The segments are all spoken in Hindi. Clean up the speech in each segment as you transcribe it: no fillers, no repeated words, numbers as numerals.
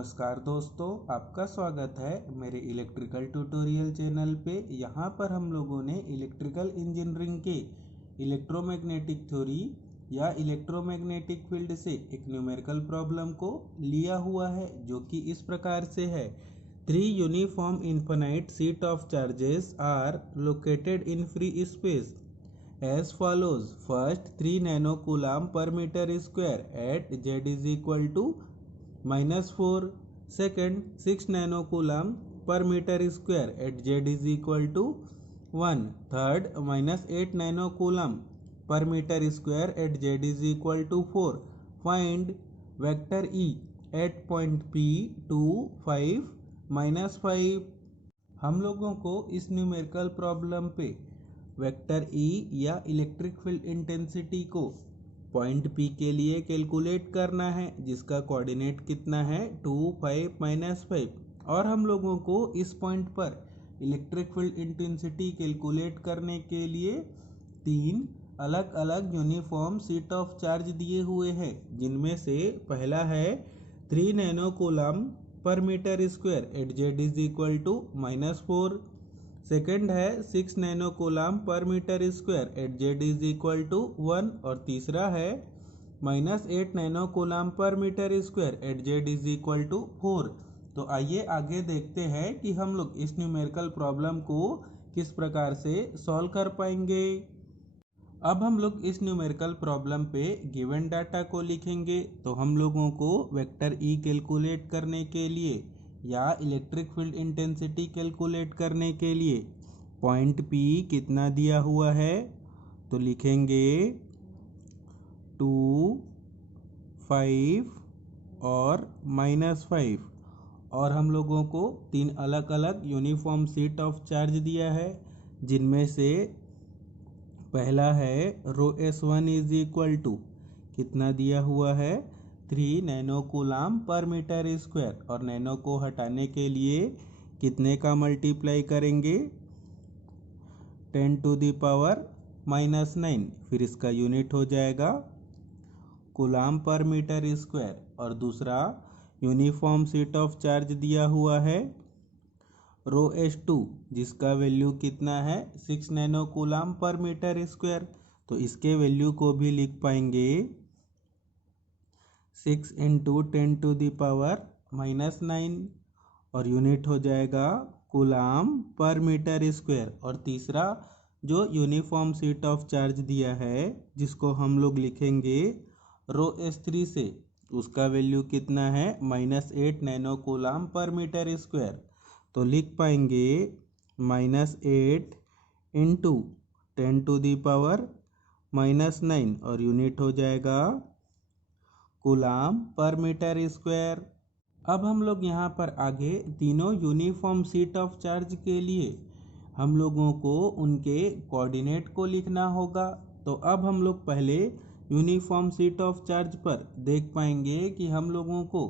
नमस्कार दोस्तों, आपका स्वागत है मेरे इलेक्ट्रिकल ट्यूटोरियल चैनल पे। यहाँ पर हम लोगों ने इलेक्ट्रिकल इंजीनियरिंग के इलेक्ट्रोमैग्नेटिक थ्योरी या इलेक्ट्रोमैग्नेटिक फील्ड से एक न्यूमेरिकल प्रॉब्लम को लिया हुआ है, जो कि इस प्रकार से है। 3 uniform infinite sheet of charges are located in free space as follows. First, 3 nanocoulomb per meter square at Z is equal to -4. Second, 6 nanocoulomb per meter square at Z is equal to 1. Third, -8 nanocoulomb per meter square at Z is equal to 4. Find vector E at point P 2, 5, -5. हम लोगों को इस न्यूमेरिकल प्रॉब्लम पे वेक्टर E या इलेक्ट्रिक फील्ड इंटेंसिटी को पॉइंट P के लिए कैलकुलेट करना है, जिसका कोऑर्डिनेट कितना है 2, 5, -5। और हम लोगों को इस पॉइंट पर इलेक्ट्रिक फील्ड इंटेंसिटी कैलकुलेट करने के लिए 3 अलग अलग यूनिफॉर्म सीट ऑफ चार्ज दिए हुए हैं, जिनमें से पहला है 3 nanocoulomb per metre square at Z is equal to -4। Second है 6 nanocoulomb per metre square at Z is equal to 1। और तीसरा है -8 nanocoulomb per metre square at Z is equal to 4। तो आइए आगे देखते हैं कि हम लोग इस न्यूमेरिकल प्रॉब्लम को किस प्रकार से सॉल्व कर पाएंगे। अब हम लोग इस न्यूमेरिकल प्रॉब्लम पे गिवन डाटा को लिखेंगे। तो हम लोगों को वेक्टर E कैलकुलेट करने के लिए या इलेक्ट्रिक फील्ड इंटेंसिटी कैलकुलेट करने के लिए पॉइंट P कितना दिया हुआ है, तो लिखेंगे 2, 5 और -5। और हम लोगों को 3 अलग अलग यूनिफॉर्म सीट ऑफ चार्ज दिया है, जिनमें से पहला है ρS1 इज इक्वल टू कितना दिया हुआ है 3 नैनोकूलम्ब पर मीटर स्क्वायर। और नैनो को हटाने के लिए कितने का मल्टीप्लाई करेंगे 10 टू द पावर -9। फिर इसका यूनिट हो जाएगा कूलम्ब पर मीटर स्क्वायर। और दूसरा यूनिफॉर्म सीट ऑफ चार्ज दिया हुआ है ρS2, जिसका वैल्यू कितना है 6 नैनोकूलम्ब पर मीटर स्क्वायर। तो इसके वैल्यू को भी लिख पाएंगे 6 × 10 टू द पावर -9। और यूनिट हो जाएगा कूलम्ब पर मीटर स्क्वायर। और तीसरा जो यूनिफॉर्म सीट ऑफ चार्ज दिया है, जिसको हम लोग लिखेंगे ρS3 से, उसका वैल्यू कितना है -8 नैनोकूलम्ब पर मीटर स्क्वायर। तो लिख पाएंगे -8 × 10 टू द पावर -9। और यूनिट हो जाएगा कूलम्ब पर मीटर स्क्वायर। अब हम लोग यहाँ पर आगे तीनों यूनिफॉर्म सीट ऑफ चार्ज के लिए हम लोगों को उनके कोऑर्डिनेट को लिखना होगा। तो अब हम लोग पहले यूनिफॉर्म सीट ऑफ चार्ज पर देख पाएंगे कि हम लोगों को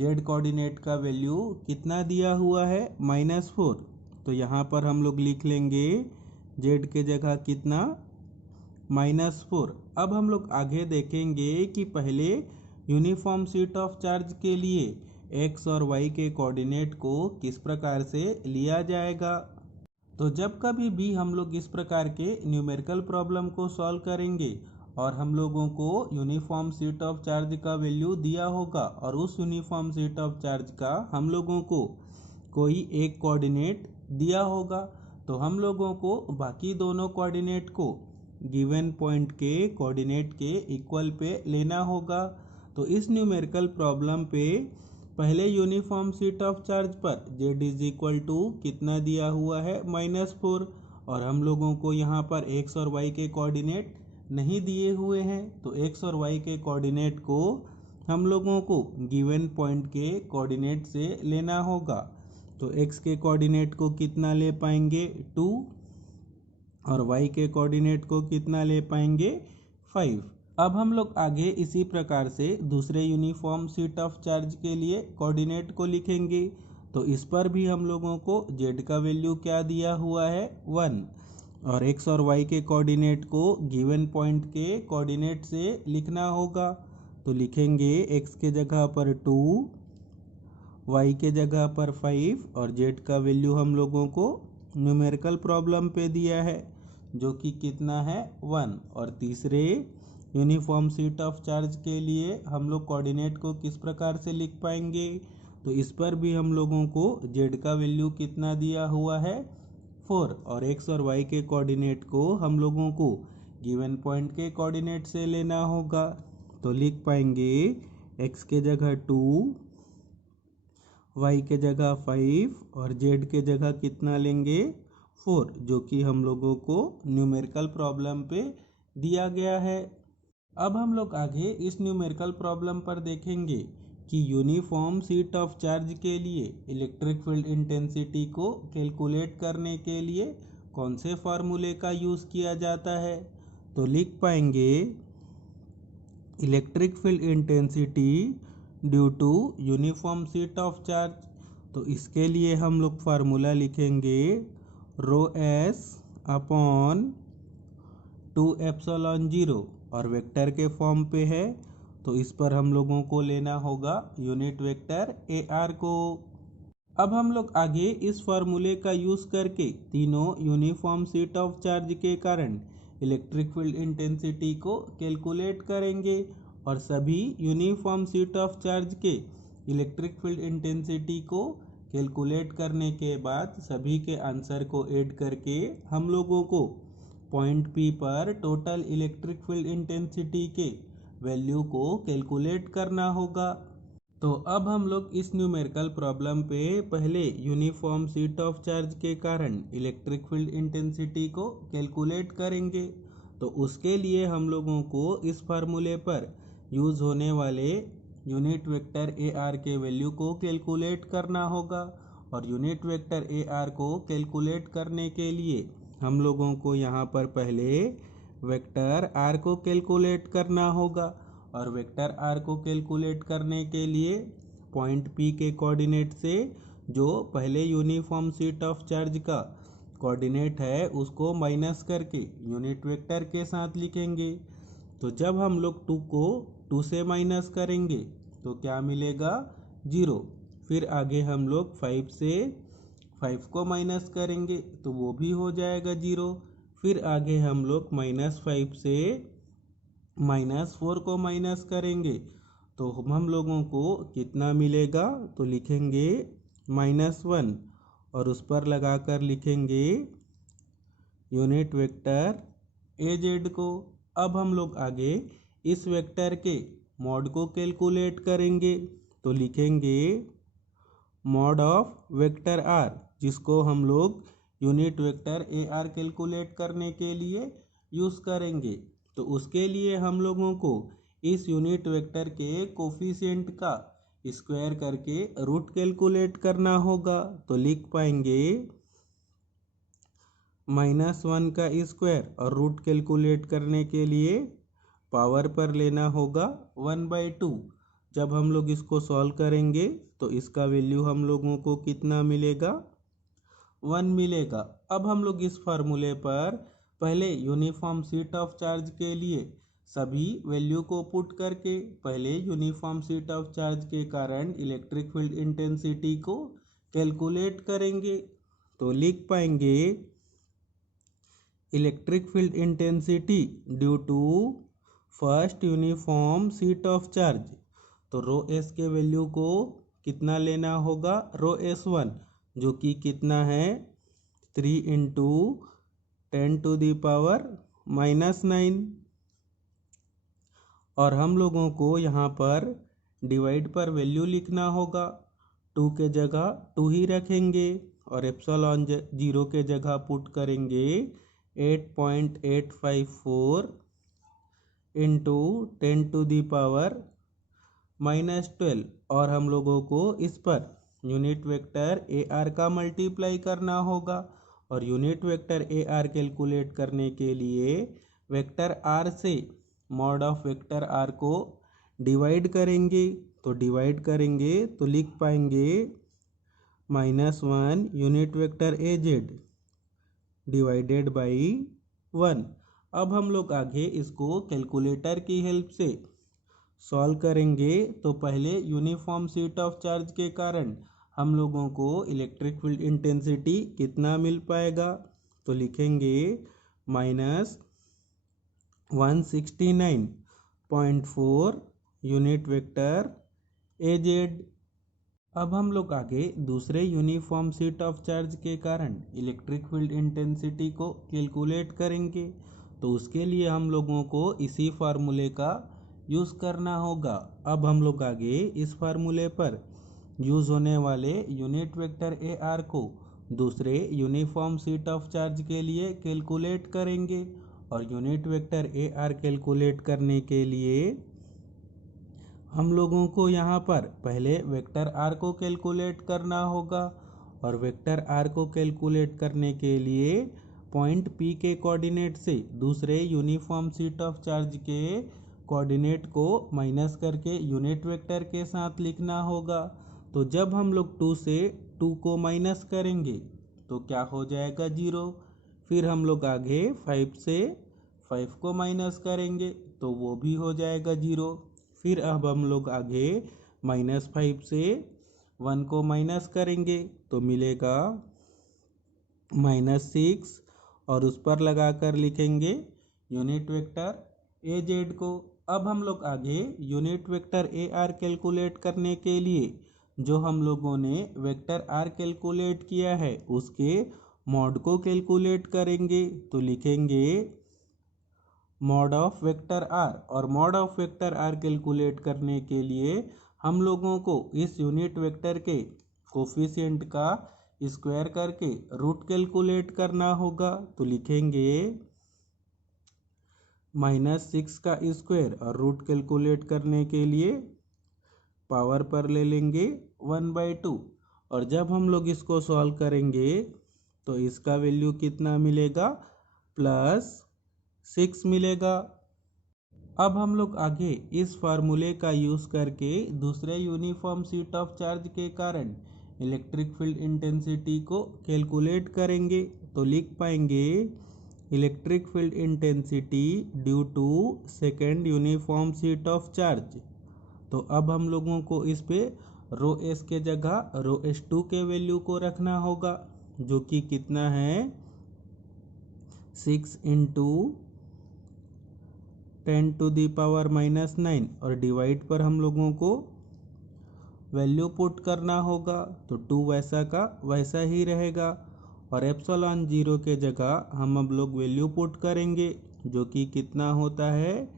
Z कोऑर्डिनेट का वैल्यू कितना दिया हुआ है -4। तो यहाँ पर हम लोग लिख लेंगे Z के जगह कितना -4। अब हम लोग आगे देखेंगे कि पहले यूनिफॉर्म सीट ऑफ चार्ज के लिए x और y के कोऑर्डिनेट को किस प्रकार से लिया जाएगा। तो जब कभी भी हम लोग इस प्रकार के न्यूमेरिकल प्रॉब्लम को सॉल्व करेंगे और हम लोगों को यूनिफॉर्म सीट ऑफ चार्ज का वैल्यू दिया होगा और उस यूनिफॉर्म सीट ऑफ चार्ज का हम लोगों को कोई एक कोऑर्डिनेट दिया होगा, तो हम लोगों को बाकी दोनों कोऑर्डिनेट को गिवन पॉइंट के कोऑर्डिनेट के इक्वल पे लेना होगा। तो इस न्यूमेरिकल प्रॉब्लम पे पहले यूनिफॉर्म सीट ऑफ चार्ज पर Z इज इक्वल टू कितना दिया हुआ है -4। और हम लोगों को यहाँ पर x और y के कोऑर्डिनेट नहीं दिए हुए हैं, तो x और y के कोऑर्डिनेट को हम लोगों को गिवन पॉइंट के कोऑर्डिनेट से लेना होगा। तो x के कोऑर्डिनेट को कितना ले पाएंगे 2 और y के कोऑर्डिनेट को कितना ले पाएंगे 5। अब हम लोग आगे इसी प्रकार से दूसरे यूनिफॉर्म सीट ऑफ चार्ज के लिए कोऑर्डिनेट को लिखेंगे। तो इस पर भी हम लोगों को Z का वैल्यू क्या दिया हुआ है 1। और x और y के कोऑर्डिनेट को गिवन पॉइंट के कोऑर्डिनेट से लिखना होगा। तो लिखेंगे x के जगह पर 2 y के जगह पर 5 और z का वैल्यू हम लोगों को न्यूमेरिकल प्रॉब्लम पे दिया है जो कि कितना है 1। और तीसरे यूनिफॉर्म शीट ऑफ चार्ज के लिए हम लोग कोऑर्डिनेट को किस प्रकार से लिख पाएंगे, तो इस पर भी हम लोगों को z का वैल्यू कितना दिया हुआ है 4 और x और y के कोऑर्डिनेट को हम लोगों को गिवन पॉइंट के कोऑर्डिनेट से लेना होगा। तो लिख पाएंगे x के जगह 2, y के जगह 5 और z के जगह कितना लेंगे 4, जो कि हम लोगों को न्यूमेरिकल प्रॉब्लम पे दिया गया है। अब हम लोग आगे इस न्यूमेरिकल प्रॉब्लम पर देखेंगे कि यूनिफॉर्म शीट ऑफ चार्ज के लिए इलेक्ट्रिक फील्ड इंटेंसिटी को कैलकुलेट करने के लिए कौन से फार्मूले का यूज़ किया जाता है। तो लिख पाएंगे electric field intensity due to uniform sheet of charge. तो इसके लिए हम लोग फार्मूला लिखेंगे रो एस अपॉन 2 एप्सिलॉन 0 और वेक्टर के फॉर्म पे है, तो इस पर हम लोगों को लेना होगा यूनिट वेक्टर ए आर को। अब हम लोग आगे इस फार्मूले का यूज़ करके तीनों यूनिफॉर्म शीट ऑफ चार्ज के कारण इलेक्ट्रिक फील्ड इंटेंसिटी को कैलकुलेट करेंगे और सभी यूनिफॉर्म शीट ऑफ चार्ज के इलेक्ट्रिक फील्ड इंटेंसिटी को कैलकुलेट करने के बाद सभी के आंसर को ऐड करके हम लोगों को पॉइंट P पर टोटल इलेक्ट्रिक फील्ड इंटेंसिटी के वैल्यू को कैलकुलेट करना होगा। तो अब हम लोग इस न्यूमेरिकल प्रॉब्लम पे पहले यूनिफॉर्म शीट ऑफ चार्ज के कारण इलेक्ट्रिक फील्ड इंटेंसिटी को कैलकुलेट करेंगे। तो उसके लिए हम लोगों को इस फार्मूले पर यूज़ होने वाले यूनिट वेक्टर ए आर के वैल्यू को कैलकुलेट करना होगा। और यूनिट वेक्टर ए आर को कैलकुलेट करने के लिए हम लोगों को यहाँ पर पहले वेक्टर आर को कैलकुलेट करना होगा। और वेक्टर आर को कैलकुलेट करने के लिए पॉइंट P के कोऑर्डिनेट से जो पहले यूनिफॉर्म शीट ऑफ चार्ज का कोऑर्डिनेट है उसको माइनस करके यूनिट वेक्टर के साथ लिखेंगे। तो जब हम लोग 2 को 2 से माइनस करेंगे तो क्या मिलेगा 0। फिर आगे हम लोग 5 से 5 को माइनस करेंगे तो वो भी हो जाएगा 0। फिर आगे हम लोग -5 से -4 को माइनस करेंगे तो हम लोगों को कितना मिलेगा, तो लिखेंगे -1 और उस पर लगाकर लिखेंगे यूनिट वेक्टर ए जेड को। अब हम लोग आगे इस वेक्टर के मॉड को कैलकुलेट करेंगे तो लिखेंगे मॉड ऑफ वेक्टर आर, जिसको हम लोग unit vector A R calculate करने के लिए यूज़ करेंगे। तो उसके लिए हम लोगों को इस यूनिट वेक्टर के कोफिशिएंट का स्क्वायर करके रूट कैलकुलेट करना होगा। तो लिख पाएंगे -1 का स्क्वायर और रूट कैलकुलेट करने के लिए पावर पर लेना होगा 1/2। जब हम लोग इसको सॉल्व करेंगे तो इसका वैल्यू हम लोगों को कितना मिलेगा 1 मिलेगा। अब हम लोग इस फार्मूले पर पहले यूनिफॉर्म शीट ऑफ चार्ज के लिए सभी वैल्यू को पुट करके पहले यूनिफॉर्म शीट ऑफ चार्ज के कारण इलेक्ट्रिक फील्ड इंटेंसिटी को कैलकुलेट करेंगे। तो लिख पाएंगे electric field intensity due to first uniform sheet of charge. तो रो एस के वैल्यू को कितना लेना होगा रो S1, जो कि कितना है 3 × 10⁻⁻⁹ और हम लोगों को यहाँ पर डिवाइड पर वैल्यू लिखना होगा। 2 के जगह 2 ही रखेंगे और एप्सिलॉन 0 के जगह पुट करेंगे 8.854 × 10⁻⁻12 और हम लोगों को इस per unit vector A R का मल्टीप्लाई करना होगा। और unit vector A R calculate करने के लिए वेक्टर आर से मॉड ऑफ वेक्टर आर को डिवाइड करेंगे। तो डिवाइड करेंगे तो लिख पाएंगे -1 unit vector A Z divided by 1। अब हम लोग आगे इसको कैलकुलेटर की हेल्प से सॉल्व करेंगे तो पहले यूनिफॉर्म सीट ऑफ चार्ज के कारण हम लोगों को इलेक्ट्रिक फील्ड इंटेंसिटी कितना मिल पाएगा। तो लिखेंगे -169.4 यूनिट वेक्टर AZ। अब हम लोग आगे दूसरे यूनिफॉर्म सीट ऑफ चार्ज के कारण इलेक्ट्रिक फील्ड इंटेंसिटी को कैलकुलेट करेंगे। तो उसके लिए हम लोगों को इसी फार्मूले का यूज़ करना होगा। अब हम लोग आगे इस फार्मूले पर यूज़ होने वाले यूनिट वेक्टर AR को दूसरे यूनिफॉर्म सीट ऑफ चार्ज के लिए कैलकुलेट करेंगे। और यूनिट वेक्टर AR कैलकुलेट करने के लिए हम लोगों को यहाँ पर पहले वेक्टर R को कैलकुलेट करना होगा। और वेक्टर R को कैलकुलेट करने के लिए पॉइंट P के कोऑर्डिनेट से दूसरे यूनिफॉर्म सीट ऑफ चार्ज के कोऑर्डिनेट को माइनस करके यूनिट वेक्टर के साथ लिखना होगा। तो जब हम लोग 2 से 2 को माइनस करेंगे तो क्या हो जाएगा 0। फिर हम लोग आगे 5 से 5 को माइनस करेंगे तो वो भी हो जाएगा 0। फिर अब हम लोग आगे -5 से 1 को माइनस करेंगे तो मिलेगा -6 और उस पर लगाकर लिखेंगे यूनिट वेक्टर AZ को। अब हम लोग आगे यूनिट वेक्टर AR कैलकुलेट करने के लिए जो हम लोगों ने वेक्टर R कैलकुलेट किया है उसके मॉड को कैलकुलेट करेंगे। तो लिखेंगे मॉड ऑफ वेक्टर R। और mod of vector R calculate करने के लिए हम लोगों को इस यूनिट वेक्टर के कोफिशिएंट का स्क्वायर करके रूट कैलकुलेट करना होगा। तो लिखेंगे -6 का स्क्वायर और रूट कैलकुलेट करने के लिए पावर पर ले लेंगे 1/2। और जब हम लोग इसको सॉल्व करेंगे तो इसका वैल्यू कितना मिलेगा +6 मिलेगा। अब हम लोग आगे इस फार्मूले का यूज़ करके दूसरे यूनिफॉर्म सीट ऑफ चार्ज के कारण इलेक्ट्रिक फील्ड इंटेंसिटी को कैलकुलेट करेंगे। तो लिख पाएंगे electric field intensity due to second uniform sheet of charge. तो अब हम लोगों को इस पे ρS के जगह ρS2 के वैल्यू को रखना होगा जो कि कितना है 6 × 10⁻⁻9 और डिवाइड पर हम लोगों को वैल्यू पुट करना होगा। तो 2 वैसा का वैसा ही रहेगा और एप्सिलॉन 0 के जगह हम अब लोग वैल्यू पुट करेंगे जो कि कितना होता है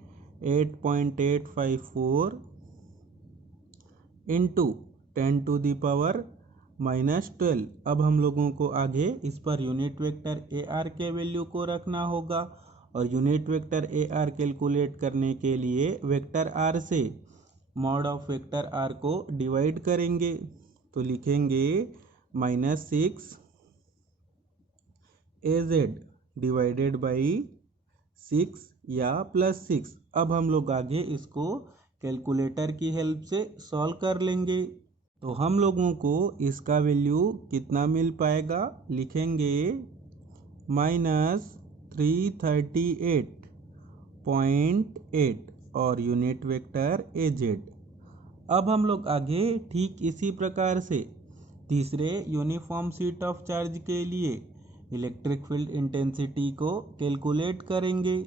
8.854 × 10⁻⁻12। अब हम लोगों को आगे इस पर यूनिट वेक्टर AR के वैल्यू को रखना होगा। और यूनिट वेक्टर AR कैलकुलेट करने के लिए वेक्टर R से मॉड ऑफ वेक्टर R को डिवाइड करेंगे। तो लिखेंगे -6 AZ डिवाइडेड बाई 6 या +6। अब हम लोग आगे इसको कैलकुलेटर की हेल्प से सॉल्व कर लेंगे। तो हम लोगों को इसका वैल्यू कितना मिल पाएगा लिखेंगे -338.8 और यूनिट वेक्टर AZ। अब हम लोग आगे ठीक इसी प्रकार से तीसरे यूनिफॉर्म सीट ऑफ चार्ज के लिए इलेक्ट्रिक फील्ड इंटेंसिटी को कैलकुलेट करेंगे।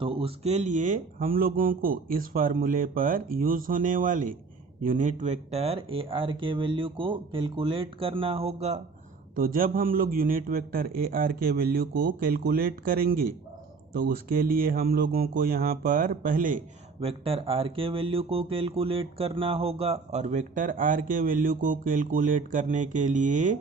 तो उसके लिए हम लोगों को इस फार्मूले पर यूज़ होने वाले यूनिट वेक्टर AR के वैल्यू को कैलकुलेट करना होगा। तो जब हम लोग यूनिट वेक्टर AR के वैल्यू को कैलकुलेट करेंगे तो उसके लिए हम लोगों को यहाँ पर पहले वेक्टर R के वैल्यू को कैलकुलेट करना होगा। और वेक्टर R के वैल्यू को कैलकुलेट करने के लिए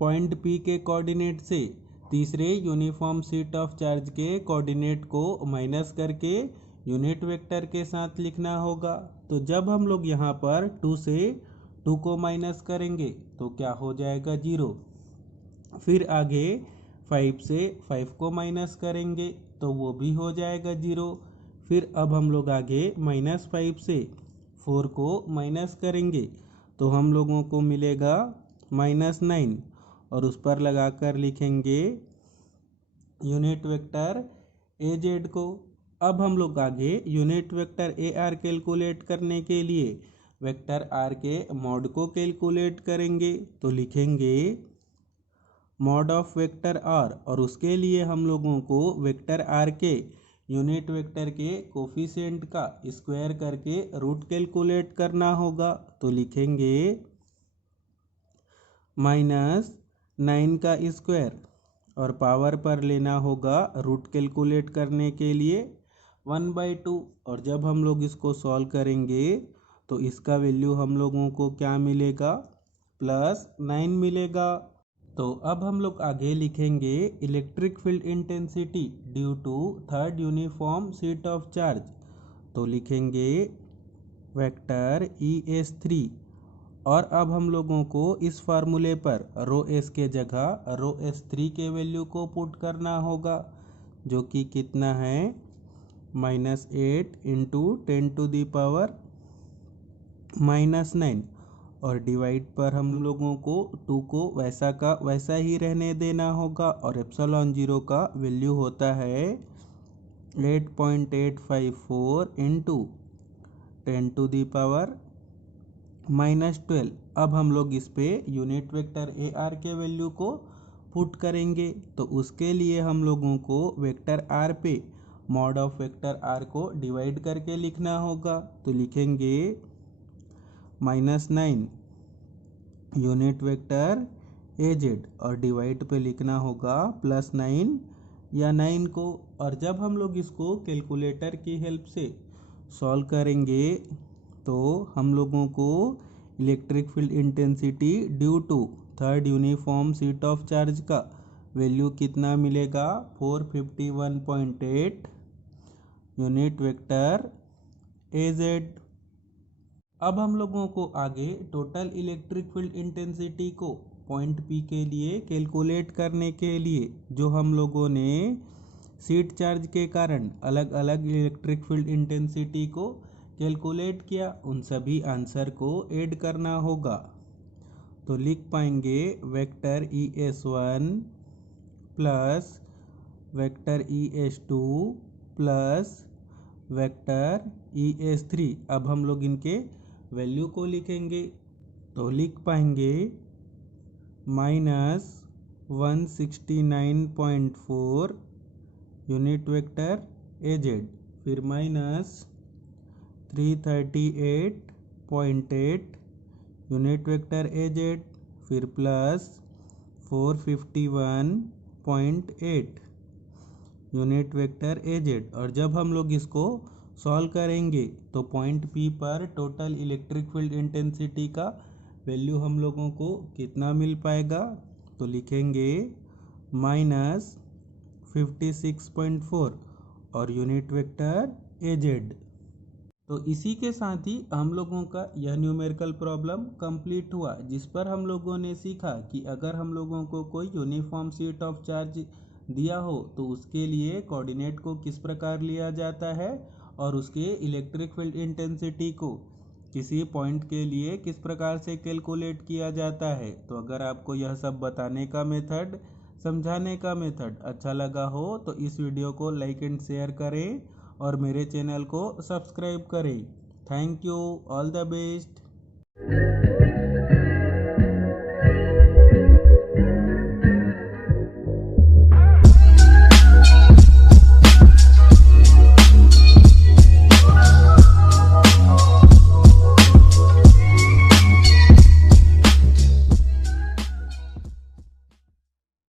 पॉइंट P के कोऑर्डिनेट से तीसरे यूनिफॉर्म सीट ऑफ चार्ज के कोऑर्डिनेट को माइनस करके यूनिट वेक्टर के साथ लिखना होगा। तो जब हम लोग यहाँ पर 2 से 2 को माइनस करेंगे तो क्या हो जाएगा 0। फिर आगे 5 से 5 को माइनस करेंगे तो वो भी हो जाएगा 0। फिर अब हम लोग आगे -5 से 4 को माइनस करेंगे तो हम लोगों को मिलेगा -9 और उस पर लगाकर लिखेंगे यूनिट वेक्टर AZ को। अब हम लोग आगे unit vector A R calculate करने के लिए वेक्टर आर के मॉड को कैलकुलेट करेंगे। तो लिखेंगे मॉड ऑफ वेक्टर आर, और उसके लिए हम लोगों को वेक्टर आर के यूनिट वेक्टर के कोफिशिएंट का स्क्वायर करके रूट कैलकुलेट करना होगा। तो लिखेंगे -9 का स्क्वायर, और पावर पर लेना होगा रूट कैलकुलेट करने के लिए 1/2। और जब हम लोग इसको सॉल्व करेंगे तो इसका वैल्यू हम लोगों को क्या मिलेगा, +9 मिलेगा। तो अब हम लोग आगे लिखेंगे electric field intensity due to third uniform sheet of charge. तो लिखेंगे वेक्टर ES3, और अब हम लोगों को इस फार्मूले पर ρS के जगह ρS3 के वैल्यू को पुट करना होगा, जो कि कितना है -8 × 10⁻⁹, और डिवाइड पर हम लोगों को 2 को वैसा का वैसा ही रहने देना होगा, और ε0 का वैल्यू होता है 8.854 × 10⁻12। अब हम लोग इस पे यूनिट वेक्टर ए आर के वैल्यू को पुट करेंगे। तो उसके लिए हम लोगों को वेक्टर आर पे मॉड ऑफ वेक्टर आर को डिवाइड करके लिखना होगा। तो लिखेंगे -9 यूनिट वेक्टर AZ, और डिवाइड पे लिखना होगा +9 या 9 को। और जब हम लोग इसको कैलकुलेटर की हेल्प से सॉल्व करेंगे तो हम लोगों को electric field intensity due to third uniform sheet of charge का वैल्यू कितना मिलेगा, 451.8 यूनिट वेक्टर AZ। अब हम लोगों को आगे टोटल इलेक्ट्रिक फील्ड इंटेंसिटी को पॉइंट P के लिए कैलकुलेट करने के लिए जो हम लोगों ने शीट चार्ज के कारण अलग अलग इलेक्ट्रिक फील्ड इंटेंसिटी को कैलकुलेट किया, उन सभी आंसर को ऐड करना होगा। तो लिख पाएंगे vector ES1 plus vector ES2 plus vector ES3। अब हम लोग इनके वैल्यू को लिखेंगे। तो लिख पाएंगे -169.4 यूनिट वेक्टर AZ, फिर -338.8 यूनिट वेक्टर AZ, फिर +451.8 यूनिट वेक्टर AZ। और जब हम लोग इसको सॉल्व करेंगे तो पॉइंट P पर टोटल इलेक्ट्रिक फील्ड इंटेंसिटी का वैल्यू हम लोगों को कितना मिल पाएगा। तो लिखेंगे -56.4 और यूनिट वेक्टर AZ। तो इसी के साथ ही हम लोगों का यह न्यूमेरिकल प्रॉब्लम कंप्लीट हुआ, जिस पर हम लोगों ने सीखा कि अगर हम लोगों को कोई यूनिफॉर्म शीट ऑफ चार्ज दिया हो तो उसके लिए कोऑर्डिनेट को किस प्रकार लिया जाता है, और उसके इलेक्ट्रिक फील्ड इंटेंसिटी को किसी पॉइंट के लिए किस प्रकार से कैलकुलेट किया जाता है। तो अगर आपको यह सब बताने का मेथड, समझाने का मेथड अच्छा लगा हो तो इस वीडियो को लाइक एंड शेयर करें और मेरे चैनल को सब्सक्राइब करें। Thank you, all the best.